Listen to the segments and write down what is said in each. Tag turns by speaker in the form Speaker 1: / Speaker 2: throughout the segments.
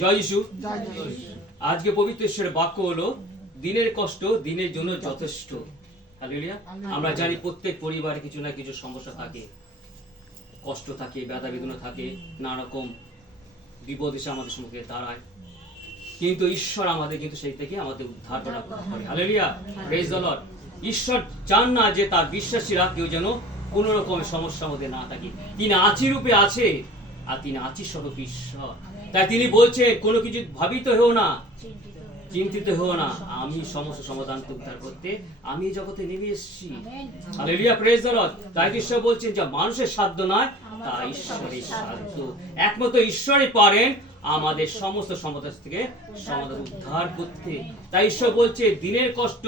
Speaker 1: জয় যিশু। আজকে পবিত্র ঈশ্বরের বাক্য হলো দিনের কষ্ট দিনের জন্য যথেষ্ট। আমরা জানি প্রত্যেক পরিবারে কিছু না কিছু সমস্যা থাকে কষ্ট থাকে ব্যথা বেদনা থাকে নানা রকম বিপদ এসে আমাদের সম্মুখে দাঁড়ায়। কিন্তু ঈশ্বর আমাদের কিন্তু সেই থেকে আমাদের উদ্ধার করা করে। হালেলুয়া প্রেজ দ্য লর্ড ঈশ্বর চান না যে তার বিশ্বাসীরা কেউ যেন কোন রকম সমস্যার মধ্যে না থাকে। তিনি আছি রূপে আছে আর তিনি আছি সর্ববিশ্ব তাই তিনি বলছেন কোনো কিছু ভাবিত হেও না। চিন্তিত হেও না আমি সমস্ত সমাধান উদ্ধার করতে আমি জগতে নেমে এসেছি। হালেলুয়া প্রেজ দ্য লর্ড তাই ঈশ্বর বলছেন যে মানুষের সাধ্য নয় তা ঈশ্বরের সাধ্য। একমাত্র ঈশ্বরই পারেন আমাদের সমস্ত সমাধান থেকে সমাধান উদ্ধার করতে। তাই ঈশ্বর বলছে দিনের কষ্ট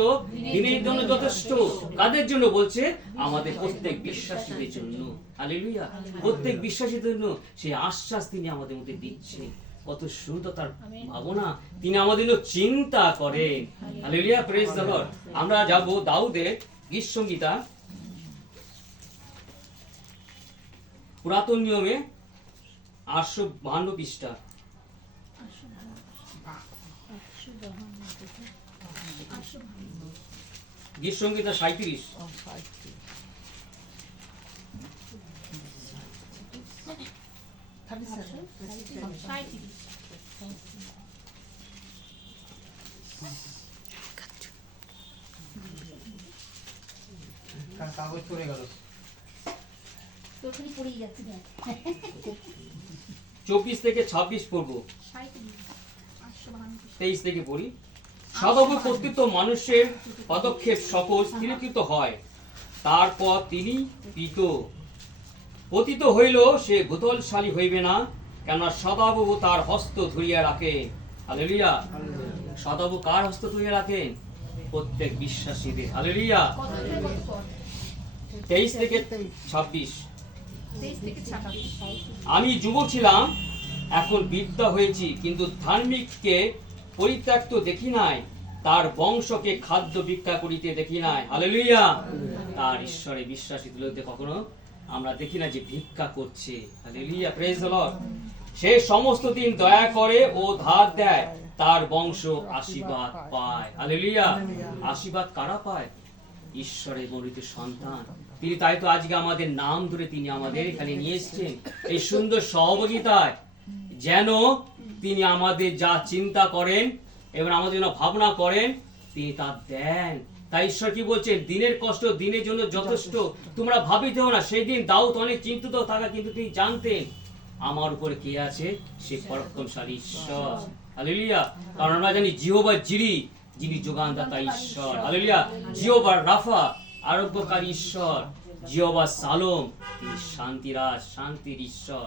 Speaker 1: দিনের জন্য যথেষ্ট। কাদের জন্য বলছে? আমাদের প্রত্যেক বিশ্বাসীদের জন্য। হালেলুয়া প্রত্যেক বিশ্বাসীদের জন্য সেই আশ্বাস তিনি আমাদের মধ্যে দিচ্ছেন। কত সুন্দর তার ভাবনা। তিনি আমাদের জন্য চিন্তা করেন। হালেলুয়া প্রেজ দ্য লর্ড আমরা যাব দাউদের গীত সংগীতা পুরাতন নিয়মে আটশো বাহান্ন পৃষ্ঠা। গীত সংগীতা সাঁত্রিশ
Speaker 2: কাগজ পড়ে গেল।
Speaker 1: চব্বিশ থেকে ছাব্বিশ পড়ব। তেইশ থেকে পড়ি। সদব কর্তৃত্ব মানুষের পদক্ষেপ সকল স্থিরকৃত হয়। তারপর তিনি পিত। পতিত হইল সে ভূতলশালী হইবে না। কেননা সদাবু তার হস্ত ধরিয়া রাখে। হালেলুয়া। সদাবু কার হস্ত ধরিয়া রাখেন প্রত্যেক বিশ্বাসীদের।
Speaker 3: পদ
Speaker 1: তেইশ থেকে ছাব্বিশ। আমি যুবক ছিলাম, এখন বিদ্যা হয়েছি, কিন্তু ধার্মিককে পরিত্যক্ত দেখি নাই, তার বংশকে খাদ্য ভিক্ষা করিতে দেখি নাই। হালেলুইয়া তার ঈশ্বরে বিশ্বাসী লোকদের কখনো আমরা দেখি না যে ভিক্ষা করছে। হালেলুইয়া প্রেজ লর্ড সে সমস্ত দিন দয়া করে ও ধার দেয়, তার বংশ আশীর্বাদ পায়। হালেলুইয়া আশীর্বাদ কারা পায়? ঈশ্বরের মরিত সন্তান। তিনি তাই তো আজকে আমাদের নাম ধরে তিনি আমাদের এখানে নিয়ে এসেছেন। এই সুন্দর সহযোগিতায় যেন তিনি আমাদের যা চিন্তা করেন এবং আমাদের জন্য ভাবনা করেন, তিনি তা দেন। তাই ঈশ্বর কি বলছেন? দিনের কষ্ট দিনের জন্য যথেষ্ট। তোমরা ভাবিতেও না, সেই দিন দাউদ অনেক চিন্তিত থাকা, কিন্তু তিনি জানতেন আমার উপরে কে আছে? সে পরাক্রমশালী ঈশ্বর। হালেলুয়া। কারণ আমরা জানি জিহোবা জিরি যিনি যোগানদাতা ঈশ্বর। হালেলুয়া। জিহোবা রাফা আরোগ্যকারী ঈশ্বর। জিহোবা সালোম তিনি শান্তিরাজ শান্তির ঈশ্বর।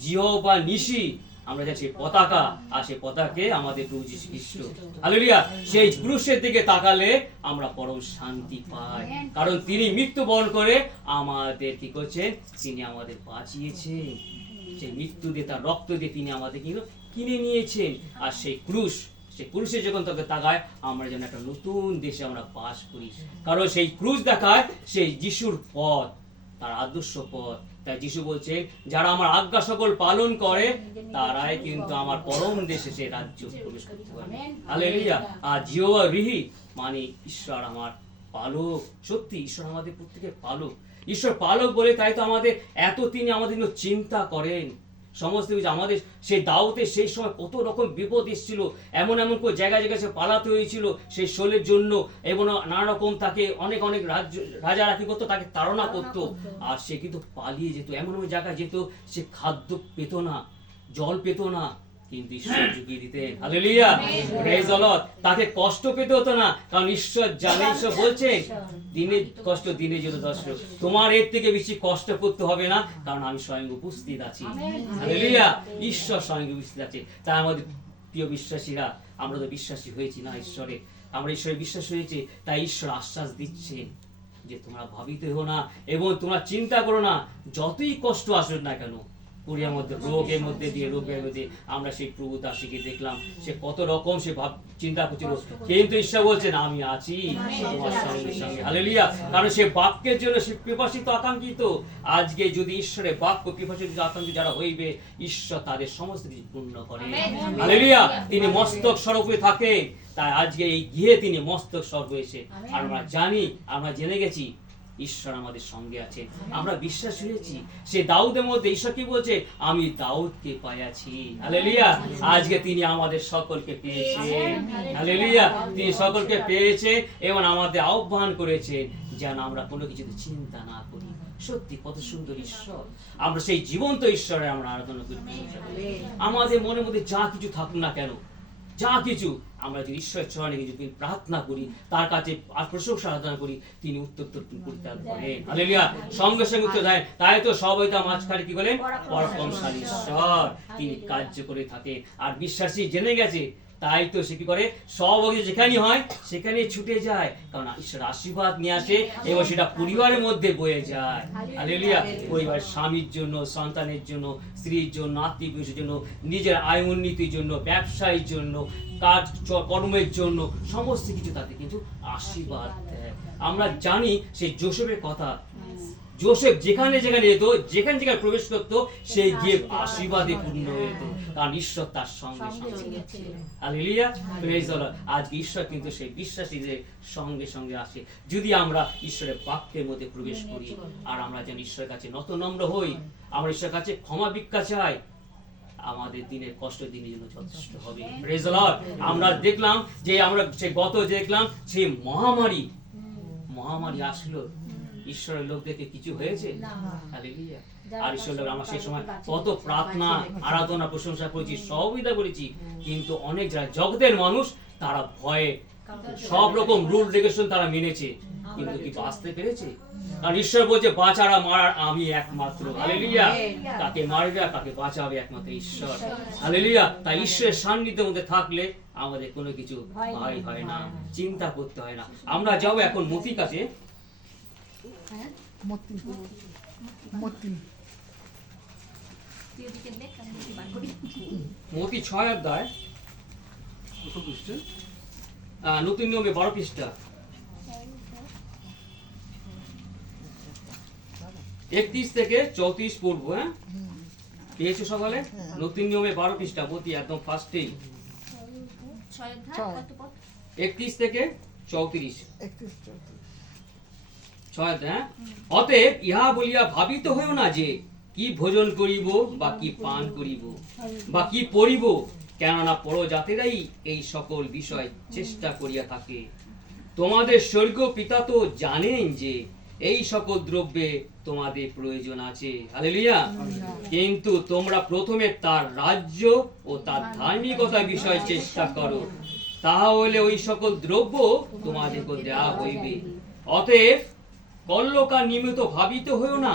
Speaker 1: জিহোবা নিশি আমরা জানি সেই পতাকা আর সেই পতাকে আমাদের প্রভু যীশু খ্রিস্ট। হালেলুয়া। সেই পুরুষের দিকে তাকালে আমরা পরম শান্তি পাই। কারণ তিনি মৃত্যু মৃত্যুবরণ করে আমাদের কি করছেন? তিনি আমাদের বাঁচিয়েছেন। সেই মৃত্যু দিয়ে, তার রক্ত দিয়ে তিনি আমাদের কিন্তু কিনে নিয়েছেন। আর সেই ক্রুশ, সেই ক্রুশে যখন তাকে তাকায়, আমরা যেন একটা নতুন দেশে আমরা বাস করি। কারণ সেই ক্রুশ দেখায় সেই যিশুর পথ, তার আদর্শ পথ। তাই যিশু বলছেন যারা আমার আজ্ঞা সকল পালন করে, তারাই কিন্তু আমার পরম দেশে সে রাজ্য প্রবেশ করতে পারবে। হালেলুয়া আর জিওয়া রিহি মানে ঈশ্বর আমার পালক। সত্যি, ঈশ্বর আমাদের প্রত্যেকের পালক। ঈশ্বর পালক বলে তাই তো আমাদের এত তিনি আমাদের জন্য চিন্তা করেন। সমস্ত কিছু আমাদের সেই দাওতে সেই সময় কত রকম বিপদ এসেছিল এমন এমন করে জায়গায় জায়গায় সে পালাতে হয়েছিল সেই শোলের জন্য এবং নানা রকম তাকে অনেক অনেক রাজ্য রাজারা কি করতো তাকে তাড়না করতো। আর সে কিন্তু পালিয়ে যেত এমন এমন জায়গায় যেত সে খাদ্য পেত না জল পেত না কিন্তু ঈশ্বর জুগিয়ে দিতেন হালেলুয়া। প্রেজ লর্ড তাকে কষ্ট পেতে হতো না কারণ ঈশ্বর জানে ঈশ্বর বলছেন দিনে কষ্ট দিনে যত তোমার এর থেকে বেশি কষ্ট করতে হবে না কারণ আমি স্বয়ং উপস্থিত আছি। হালেলুয়া। ঈশ্বর স্বয়ং উপস্থিত আছে। তাই আমাদের প্রিয় বিশ্বাসীরা আমরা তো বিশ্বাসী হয়েছি না ঈশ্বরে। আমরা ঈশ্বরে বিশ্বাস হয়েছে তাই ঈশ্বর আশ্বাস দিচ্ছেন যে তোমরা ভাবিতে হো না এবং তোমরা চিন্তা করো না যতই কষ্ট আসুক না কেন কোরিয়ার মধ্যে রোগের মধ্যে দিয়ে রোগের মধ্যে আমরা সেই প্রভু দাসীকে দেখলাম। সে কত রকম সে ভাব চিন্তা করছিল। কিন্তু ঈশ্বর বলছেন আমি আছি তোমার সঙ্গে সঙ্গে। হালেলুয়া। কারণ সে বাক্যের জন্য সে পিপাসিত আকাঙ্ক্ষিত। আজকে যদি ঈশ্বরের বাক্য পিপাসিত আকাঙ্ক্ষিত যারা হইবে ঈশ্বর তাদের সমস্ত কিছু পূর্ণ করে। হালেলুয়া। তিনি মস্তক স্বরূপে থাকে তাই আজকে এই গিয়ে তিনি মস্তক স্বরূপ হয়েছে আর আমরা জানি আমরা জেনে গেছি ঈশ্বর আমাদের সঙ্গে আছে আমরা বিশ্বাস হয়েছি সে দাউদের মধ্যে ঈশ্বর কি বলছে? আমি দাউদকে পাইয়াছি। হালেলুয়া। আজকে তিনি আমাদের সকলকে পেয়েছেন হালেলুয়া। তিনি সকলকে পেয়েছে এবং আমাদের আহ্বান করেছে যেন আমরা কোনো কিছুতে চিন্তা না করি। সত্যি কত সুন্দর ঈশ্বর। আমরা সেই জীবন্ত ঈশ্বরের আমরা আরাধনা করি। আমাদের মনের মধ্যে যা কিছু থাকুক না কেন যা কিছু আমরা যদি ঈশ্বরের চরণে কিছু প্রার্থনা করি তার কাছে আর প্রশংসা আরাধনা করি তিনি উত্তর পরিত্যাগ করেন। হালেলুয়া সঙ্গে সঙ্গে উত্তর দেয়। তাই তো সবাই তো মাঝখানে কি বলেন? পরাক্রমশালী ঈশ্বর। তিনি কার্য করে থাকে আর বিশ্বাসী জেনে গেছে তাই তো সে কি করে? সব কিছু যেখানেই হয় সেখানে ছুটে যায়। কারণ ঈশ্বর আশীর্বাদ নিয়ে আসে এবং সেটা পরিবারের মধ্যে বয়ে যায়। হালেলুয়া পরিবার স্বামীর জন্য, সন্তানের জন্য, স্ত্রীর জন্য, আত্মীয় জন্য, নিজের আয় উন্নতির জন্য, ব্যবসায়ের জন্য, কাজ কর্মের জন্য, সমস্ত কিছু তাতে কিন্তু আশীর্বাদ দেয়। আমরা জানি সেই জোসেফের কথা। জোসেফ যেখানে যেখানে যেত যেখানে যেখানে প্রবেশ করতো সেই গিয়ে আশীর্বাদে পূর্ণ হয়ে যেত। কারণ ঈশ্বর তার সঙ্গে সঙ্গে হালেলুয়া প্রেজ আজকে ঈশ্বর কিন্তু সেই বিশ্বাসীদের সঙ্গে সঙ্গে আসে যদি আমরা ঈশ্বরের বাক্যের মধ্যে প্রবেশ করি আর আমরা যেন ঈশ্বরের কাছে নত নম্র হই আমরা ঈশ্বরের কাছে ক্ষমা ভিক্ষা চাই আমাদের দিনের কষ্ট দিনের জন্য যথেষ্ট হবে। প্রেজ আমরা দেখলাম যে আমরা সে গত দেখলাম সেই মহামারী। মহামারী আসলো। ঈশ্বরের লোকদেরকে কিছু হয়েছে? আর ঈশ্বর লোক আমরা সেই সময় কত প্রার্থনা আরাধনা প্রশংসা করেছি সহবিধা করেছি কিন্তু অনেক যারা জগতের মানুষ তারা ভয়ে সব রকম রুল রেগুলেশন তারা মেনেছে কিন্তু কি বাঁচতে পেরেছে? কারণ ঈশ্বর বলছে বাঁচারা মারার আমি একমাত্র। হালেলুয়া। তাকে মারবে আর কাকে বাঁচাবে একমাত্র ঈশ্বর। হালেলুয়া। তাই ঈশ্বরের সান্নিধ্যের মধ্যে থাকলে আমাদের কোনো কিছু ভয় হয় না চিন্তা করতে হয় না। আমরা যাব এখন মতির কাছে।
Speaker 2: মতি মতি
Speaker 3: তুই ওদিকে দেখ আমি ওদিকে বার করি
Speaker 1: মতি ছয় অধ্যায় নতুন নিয়মে বারো পৃষ্ঠা। একত্রিশ থেকে চৌত্রিশ পড়ব হ্যাঁ? পেয়েছ সকালে? নতুন নিয়মে বারো পৃষ্ঠা মতি একদম ফার্স্টেই। একত্রিশ থেকে চৌত্রিশ।
Speaker 2: একত্রিশ চৌত্রিশ।
Speaker 1: হ্যাঁ? অতএব ইহা বলিয়া ভাবিত হইও না যে কি ভোজন করিব বা কি পান করিব বা কি পরিব কেননা পরজাতিরাই এই সকল বিষয় চেষ্টা করিয়া থাকে। তোমাদের স্বর্গীয় পিতা তো জানেন যে এই সকল দ্রব্যে তোমাদের প্রয়োজন আছে। হালেলুয়া। কিন্তু তোমরা প্রথমে তার রাজ্য ও তার ধার্মিকতা বিষয় চেষ্টা করো। তাহা হইলে ওই সকল দ্রব্য তোমাদেরকে দেওয়া হইবে। অতএব কল্লকার নিমিত্ত ভাবিত হইও না।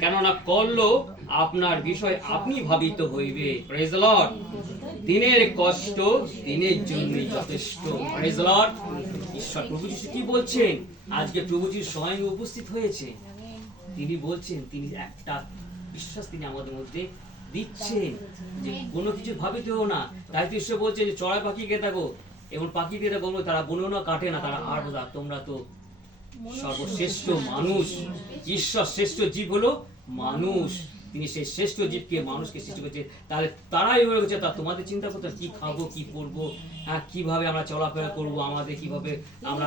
Speaker 1: কেননা কল্ল আপনার বিষয় আপনি ভাবিত হইবে। প্রেজ লর্ড দিনের কষ্ট, দিনের জন্যই যথেষ্ট। প্রেজ লর্ড ঈশ্বর প্রভু কি বলছেন? আজকে প্রভু যিশু স্বয়ং উপস্থিত হয়েছে। তিনি বলছেন, তিনি একটা বিশ্বাস তিনি আমাদের মধ্যে দিচ্ছেন যে কোনো কিছু ভাবিতে হও না। তাই তো ঈশ্বর বলছে যে, চড়াই পাখিকে দেখো এবং পাখিকে দেখো তারা বনেও না, কাটে না, তারা আর তোমরা তো সর্বশ্রেষ্ঠ মানুষ ঈশ্বর শ্রেষ্ঠ জীব হলো মানুষ। তিনি সেই শ্রেষ্ঠ জীবকে মানুষকে সৃষ্টি করছে। তাহলে তারাই হয়ে গেছে তা তোমাদের চিন্তা করতে কি খাব কি করব হ্যাঁ কীভাবে আমরা চলাফেরা করব? আমাদের কীভাবে আমরা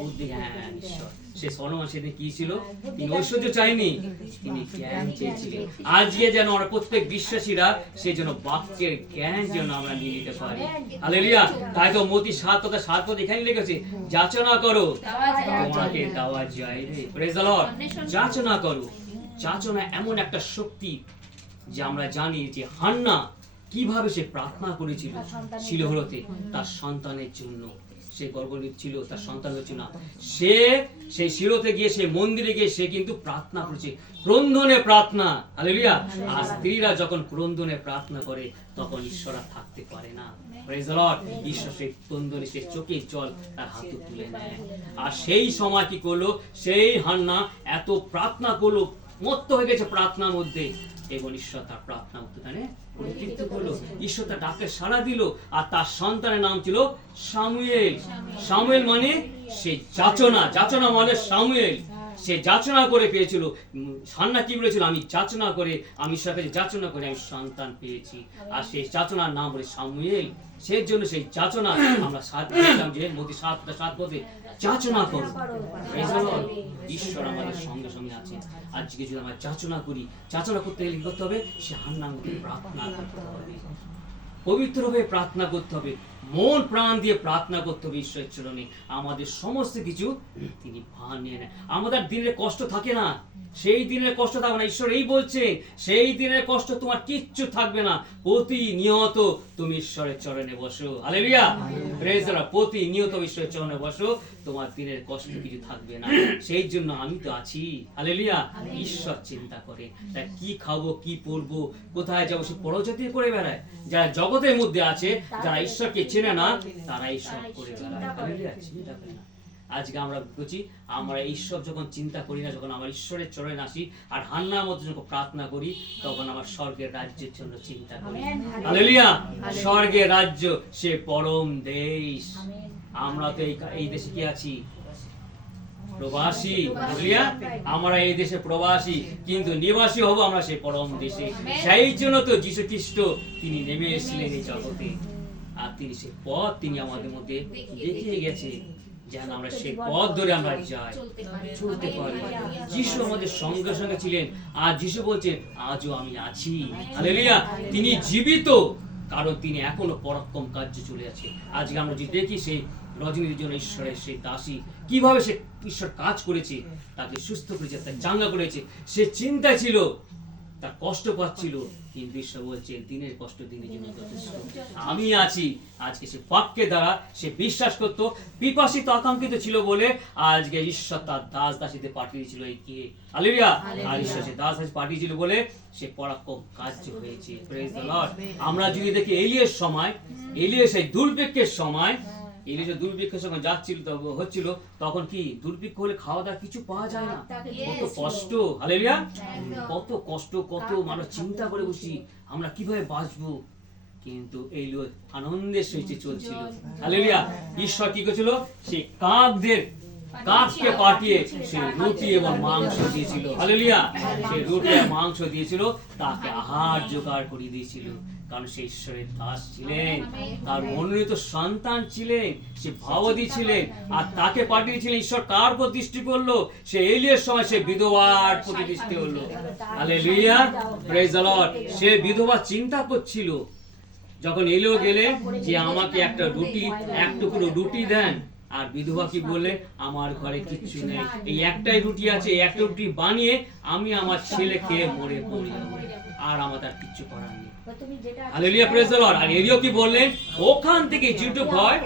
Speaker 1: বুদ্ধি হ্যাঁ হ্যাঁ, ঈশ্বর সে সলমান সেদিন কি ছিল? তিনি ঐশ্বর্য চাইনি তিনি জ্ঞান চেয়েছিলেন। আজকে যেন আমরা প্রত্যেক বিশ্বাসীরা সেই জন্য বাক্যের জ্ঞান যেন আমরা নিয়ে নিতে পারি। হালেলুয়া। তাই তো মতি সাত কথা সাত কথা এখানে লিখেছে যাচনা করো তোমাকে দেওয়া যায় রে। যাচনা করো। যাচনা এমন একটা শক্তি যে আমরা জানি যে হান্না কীভাবে সে প্রার্থনা করেছিল শিলহরতে তার সন্তানের জন্য। সে গর্ভনীত ছিল তার সন্তানের জন্য সে সেই শিরোতে গিয়ে সে মন্দিরে গিয়ে সে কিন্তু প্রার্থনা করেছে। ক্রন্দনে প্রার্থনা। হালেলুয়া আর স্ত্রীরা যখন ক্রন্দনে প্রার্থনা করে তখন ঈশ্বর আর থাকতে পারে না। ঈশ্বর সেই ক্রন্দনে সে চোখের জল তার হাতে তুলে নেয়। আর সেই সময় কি করল? সেই হান্না এত প্রার্থনা করল মত্ত হয়ে গেছে প্রার্থনার মধ্যে। এবং ঈশ্বর তার প্রার্থনা পরিতৃপ্ত করল ঈশ্বর তার ডাকে সাড়া দিল, আর তার সন্তানের নাম ছিল সামুয়েল। সামুয়েল মানে সে যাচনা। যাচনা মানে সামুয়েল। সে যাচনা করে পেয়েছিল। হান্না কি বলেছিল? আমি যাচনা করে আমি ঈশ্বরের কাছে যাচনা করে আমি সন্তান পেয়েছি। আর সেই যাচনার নাম বলে সামুয়েল। সেই জন্য সেই যাচনা আমরা সাত দেখলাম যে মধ্যে সাতটা সাত পথে যাচনা করো। Praise the Lord. ঈশ্বর আমাদের সঙ্গে সঙ্গে আছে আজকে যদি আমরা যাচনা করি যাচনা করতে গেলে করতে হবে? সে হান্নার মধ্যে প্রার্থনা করতে হবে। পবিত্রভাবে প্রার্থনা করতে হবে। মন প্রাণ দিয়ে প্রার্থনা করতে হবে ঈশ্বরের চরণে। আমাদের সমস্ত কিছু তিনি ভান নিয়ে নেন। আমাদের দিনের কষ্ট থাকে না। সেই দিনের কষ্ট থাকবে না ঈশ্বর এই বলছে সেই দিনের কষ্ট তোমার কিচ্ছু থাকবে না। প্রতিনিয়ত তুমি ঈশ্বরের চরণে বসো। The Lord. প্রতিনিয়ত ঈশ্বরের চরণে বসো। তোমার দিনের কষ্ট কিছু থাকবে না। সেই জন্য আমি তো আছি। হালেলুয়া ঈশ্বর চিন্তা করে তাই কি খাব কি পরবো কোথায় যাব সে পরজাতি করে বেড়ায়। যারা জগতের মধ্যে আছে যারা ঈশ্বরকে চেনে না তারা ঈশ্বর করে বেড়ায় আজকে আমরা বুঝি আমরা ঈশ্বর যখন চিন্তা করি না যখন আমার ঈশ্বরের চরণে আসি আর হান্নার যখন প্রার্থনা করি তখন আমার স্বর্গের রাজ্যের জন্য চিন্তা করি। হালেলুয়া। স্বর্গের রাজ্য সে পরম দেশ। আমরা তো এই এই দেশে কি আছি? প্রবাসী বুঝলিয়া আমরা এই দেশে প্রবাসী কিন্তু নিবাসী হব আমরা সেই পরম দেশে। সেই জন্য তো যীশু খ্রিস্ট তিনি নেমে এসেছিলেন এই জগতে। আর তিনি সেই পথ তিনি আমাদের মধ্যে দেখিয়ে গেছে যেন আমরা সেই পথ ধরে আমরা যাই
Speaker 3: চলতে পারি।
Speaker 1: যিশু আমাদের সঙ্গে সঙ্গে ছিলেন আর যিশু বলছেন আজও আমি আছি। হালেলুয়া। তিনি জীবিত কারণ তিনি এখনও পরাক্রম কার্য চলে আছে। আজকে আমরা যদি দেখি সেই রজনীর জন্য ঈশ্বরের সেই দাসী কীভাবে সে ঈশ্বর কাজ করেছে তাকে সুস্থ করেছে তাকে চাঙ্গা করেছে সে চিন্তায় ছিল তার কষ্ট পাচ্ছিল কিন্তু ঈশ্বর বলছেন দিনের কষ্ট দিনের জন্য যথেষ্ট। আমি আছি আজকে সে বাক্যের দ্বারা সে বিশ্বাস করত পিপাসিত আকাঙ্ক্ষিত ছিল বলে আজকে ঈশ্বর তার দাস দাসীতে পাঠিয়েছিল এই কে। হালেলুয়া আর ঈশ্বর সে দাস দাসী পাঠিয়েছিল বলে সে পরাক্রম কার্য হয়েছে। আমরা যদি দেখি এলিয়ের সময় এলিয়ে সেই দুর্ভিক্ষের সময় এলিয়ে যে দুর্ভিক্ষের সঙ্গে যাচ্ছিল হচ্ছিল তখন কি দুর্ভিক্ষ হলে খাওয়া দাওয়া কিছু পাওয়া যায় না? কত কষ্ট হালেলিয়া? কত কষ্ট কত মানুষ চিন্তা করে বসি আমরা কীভাবে বাঁচবো? কিন্তু এই লোক আনন্দের সহিত চলছিল। হালেলিয়া ঈশ্বর কি করেছিল? সে কাকদের কাককে পাঠিয়ে সে রুটি এবং মাংস দিয়েছিল। হালেলুয়া! সে রুটি আর মাংস দিয়েছিল, তাকে আহার জোগাড় করে দিয়েছিল। কারণ সে ঈশ্বরের দাস ছিলেন, তার মনোনীত সন্তান ছিলেন, সে ভাবদি ছিলেন, আর তাকে পাঠিয়েছিলেন ঈশ্বর। কার উপর দৃষ্টি করল সে এলিয়ের সময় সে বিধবার প্রতি দৃষ্টি হলো হালেলুয়া! প্রেজ দ্য সে বিধবা চিন্তা করছিল যখন এলো গেলে যে আমাকে একটা রুটি, এক টুকরো রুটি দেন আর বিধবা কি বললে আমার ঘরে কিচ্ছু নেই। এই একটাই রুটি আছে একটা রুটি বানিয়ে আমি আমার ছেলে খেয়ে মরে পড়ি। আর আমার আর কিচ্ছু করার নেই। হালেলুয়া প্রেজ দ্য লর্ড আর কি বললেন ওখান থেকে যেটুক হয়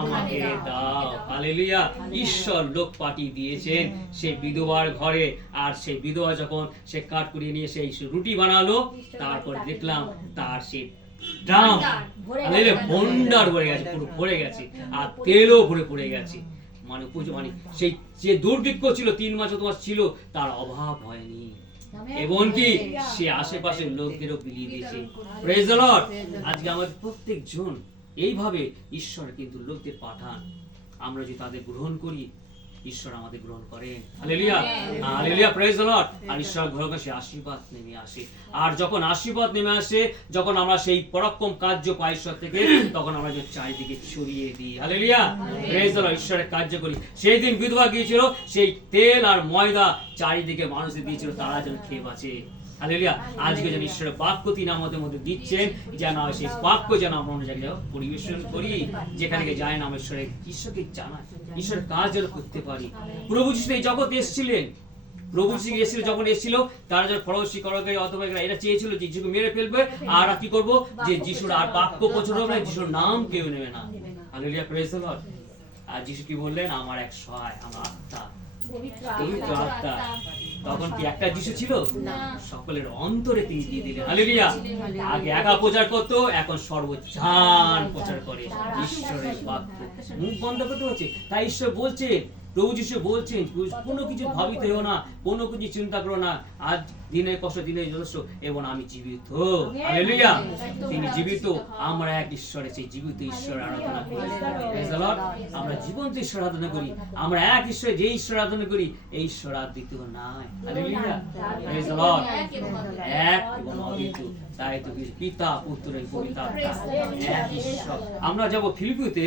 Speaker 1: আমাকে দাও। হালেলুয়া ঈশ্বর লোক পাঠিয়ে দিয়েছেন সে বিধবার ঘরে। আর সেই বিধবা যখন সে কাঠ নিয়ে সেই রুটি বানালো তারপর দেখলাম তার সে ড্রাম হালেলুয়া ভন্ডার ভরে গেছে পুরো ভরে গেছে। আর তেলও ভরে পড়ে গেছে। মানে পুজো মানে সেই যে দুর্ভিক্ষ ছিল তিন মাস তোমার ছিল তার অভাব হয়নি। এবং কি সে আশেপাশের লোকদেরও বিলিয়ে দিয়েছে। প্রেজ লর্ড আজকে আমাদের প্রত্যেক জন এইভাবে ঈশ্বর কিন্তু লোকদের পাঠান। আমরা যদি তাদের গ্রহণ করি ঈশ্বর আমাদের গ্রহণ করেন। Hallelujah hallelujah praise the Lord আর ঈশ্বর ঘরে সে আশীর্বাদ নেমে আসে। আর যখন আশীর্বাদ নেমে আসে যখন আমরা সেই পরাক্রম কার্য পাই ঈশ্বর থেকে তখন আমরা যে চারিদিকে ছড়িয়ে দিই। হালেলুয়া প্রেজ দ্য লর্ড ঈশ্বরের কার্য করি। সেই দিন বিধবা গিয়েছিল সেই তেল আর ময়দা চারিদিকে মানুষদের দিয়েছিল তারা যেন খেয়ে বাঁচে। হালেলুয়া আজকে যেন ঈশ্বরের বাক্য তিনি আমাদের মধ্যে দিচ্ছেন যেন সেই বাক্য যেন আমরা অন্য জায়গায় পরিবেশন করি যেখানে যায় না আমরা ঈশ্বরের ঈশ্বরকে জানাই। ঈশ্বরের কাজ যেন করতে পারি। প্রভু যিশু এই জগতে এসেছিলেন। প্রভু যিশু এসেছিল যখন এসেছিল তারা যখন ফরসি করকে অথবা এরা- এরা চেয়েছিল যে যিশুকে মেরে ফেলবে। আর কি করব? যে যিশুর আর বাক্য পছন্দ হবে না যিশুর নাম কেউ নেবে না। হালেলুয়া প্রেজ দ্য লর্ড আর যিশু কি বললেন? আমার এক সহায় আমার আত্মা। পবিত্র আত্মা। তখন কি একটা যিশু ছিল? সকলের অন্তরে তিনি দিয়ে দিলেন। হালেলুয়া। আগে একা প্রচার করতো এখন সর্বজান প্রচার করে। ঈশ্বরের বাক্য। মুখ বন্ধ করতে হচ্ছে। তাই ঈশ্বর বলছে প্রভু যিশু বলছেন কোনো কিছু ভাবিতে হও না কোনো কিছু চিন্তা করো না। আজ দিনের কষ্ট দিনের যথেষ্ট এবং আমি জীবিত। তিনি জীবিত। আমরা এক ঈশ্বরের সেই জীবিত ঈশ্বর আরাধনা করি. আমরা জীবন্ত ঈশ্বর আরাধনা করি। আমরা এক ঈশ্বর যে ঈশ্বর আরাধনা করি এই ঈশ্বর আর দ্বিতীয় নাই।
Speaker 3: এক এবং অদ্বিতীয়।
Speaker 1: তাই তো পিতা পুত্র এক ঈশ্বর। আমরা যাব ফিলিপিওতে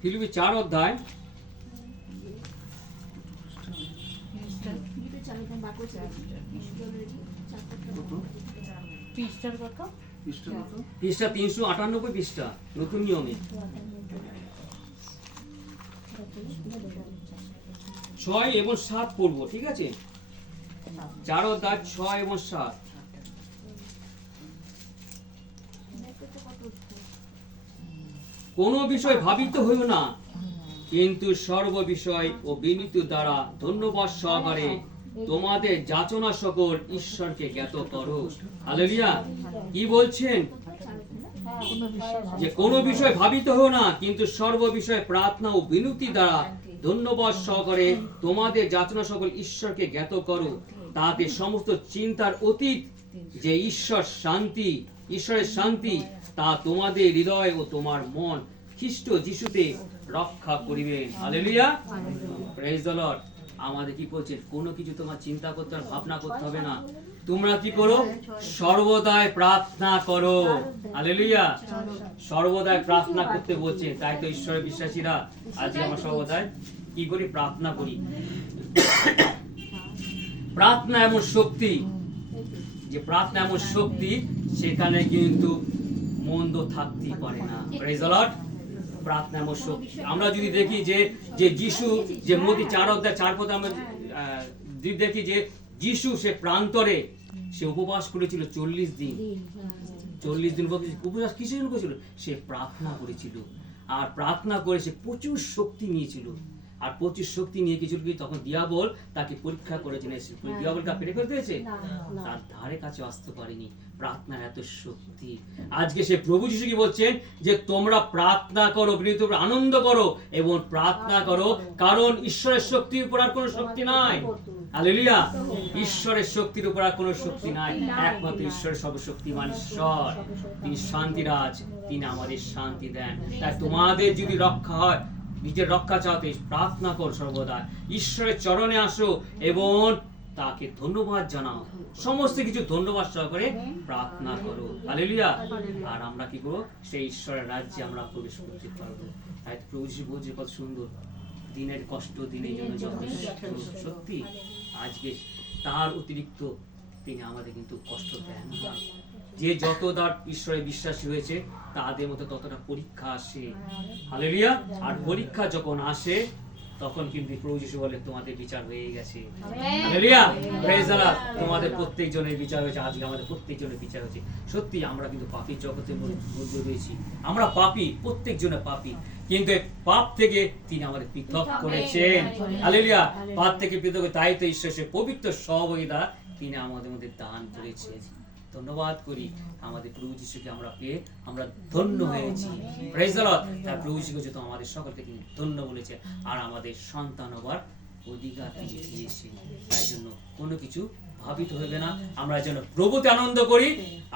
Speaker 1: ফিলিপি চার অধ্যায়। পৃষ্ঠা তিনশো আটানব্বই পৃষ্ঠা, নতুন নিয়মে। ছয় এবং সাত পড়ব, ঠিক আছে? চার অধ্যায় ছয় এবং সাত। কোন বিষয় ভাবিত হইও না, কিন্তু সর্ব বিষয় ও বিনীত দ্বারা ধন্যবাদ সহকারে তোমাদের যাচনা সকল ঈশ্বরকে জ্ঞাত করো। হালেলুয়া। কি বলছেন? যে কোনো বিষয় ভাবিত হও না, কিন্তু সর্ব বিষয়ে প্রার্থনা ও বিনতি দ্বারা ধন্যবাদ সহকারে তোমাদের যাচনা সকল ঈশ্বরকে জ্ঞাত করো। তাতে সমস্ত চিন্তার অতীত, যে ঈশ্বর শান্তি, ঈশ্বরের শান্তি, তা তোমাদের হৃদয় ও তোমার মন খ্রিস্ট যিশুতে রক্ষা করিবেন হালেলুয়া প্রেজ দ্য লর্ড আমাদের কি বলছেন কোনো কিছু তোমার চিন্তা করতে হবে ভাবনা করতে হবে না। তোমরা কি করো? সর্বদাই প্রার্থনা করো। হালেলুয়া সর্বদাই প্রার্থনা করতে বলছে। তাই তো ঈশ্বরের বিশ্বাসীরা আজকে আমরা সর্বদাই কি করি? প্রার্থনা করি। প্রার্থনা এমন শক্তি, যে প্রার্থনা এমন শক্তি, সেখানে কিন্তু মন্দ থাকতেই পারে না। লর্ড প্রার্থনা এমন শক্তি। আমরা যদি দেখি যে যে যিশু, যে মতি চার অধ্যায় চার পথে আমরা যদি দেখি যে যিশু সে প্রান্তরে সে উপবাস করেছিল চল্লিশ দিন। চল্লিশ দিন উপবাস- উপবাস কিসের করেছিল? সে প্রার্থনা করেছিল। আর প্রার্থনা করে সে প্রচুর শক্তি নিয়েছিল। আর প্রচুর শক্তি নিয়ে কিছু কি তখন দিয়াবল তাকে পরীক্ষা করেছিল দিয়াবলটা পেরে ফেলতে হয়েছে তার ধারে কাছে আসতে পারেনি। প্রার্থনার এত শক্তি। আজকে সে প্রভু যিশু কি বলছেন? যে তোমরা প্রার্থনা করো বিনীত আনন্দ করো এবং প্রার্থনা করো কারণ ঈশ্বরের শক্তির উপর আর কোনো শক্তি নাই। হালেলুয়া। ঈশ্বরের শক্তির উপর আর কোনো শক্তি নাই। একমাত্র ঈশ্বরের সর্বশক্তিমান ঈশ্বর। তিনি শান্তিরাজ। তিনি আমাদের শান্তি দেন। তাই তোমাদের যদি রক্ষা হয় নিজের রক্ষা চাওতে প্রার্থনা কর সর্বদা। ঈশ্বরের চরণে আসো এবং তাকে ধন্যবাদ জানাও। সমস্ত কিছু ধন্যবাদ সহকারে প্রার্থনা করো। হালেলুয়া আর আমরা কি করব? সেই ঈশ্বরের রাজ্যে আমরা প্রবেশ করতে পারব। তাই তো প্রভু বলছে, কত সুন্দর। দিনের কষ্ট, দিনের জন্য যথেষ্ট। সত্যি, আজকে তার অতিরিক্ত তিনি আমাদের কিন্তু কষ্ট দেন যে যত তার ঈশ্বরে বিশ্বাসী হয়েছে তাদের মধ্যে ততটা পরীক্ষা আসে। হালেলুয়া। আর পরীক্ষা যখন আসে তখন কিন্তু প্রভু যিশু বলে তোমাদের বিচার হয়ে গেছে। তোমাদের প্রত্যেক জনের বিচার হয়েছে। আজকে আমাদের প্রত্যেক জনের বিচার হয়েছে। সত্যি আমরা কিন্তু পাপী জগতের মধ্যে রয়েছি। আমরা পাপী প্রত্যেক জনে পাপী। কিন্তু পাপ থেকে তিনি আমাদের পৃথক করেছেন। হালেলুয়া। পাপ থেকে পৃথক তাই তো ঈশ্বর সে পবিত্র সহযোগিতা তিনি আমাদের মধ্যে দান করেছেন। ধন্যবাদ করি। আমাদের প্রভু যিশুকে আমরা পেয়ে আমরা ধন্য হয়েছি। তার প্রভু যিশু যেহেতু আমাদের সকলকে তিনি ধন্য বলেছে আর আমাদের সন্তান হবার অধিকার তিনি দিয়েছেন। তাই জন্য কোনো কিছু ভাবিত হইবে না। আমরা যেন প্রভুতে আনন্দ করি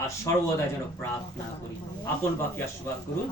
Speaker 1: আর সর্বদা যেন প্রার্থনা করি। আপন বাকি আশীর্বাদ করুন।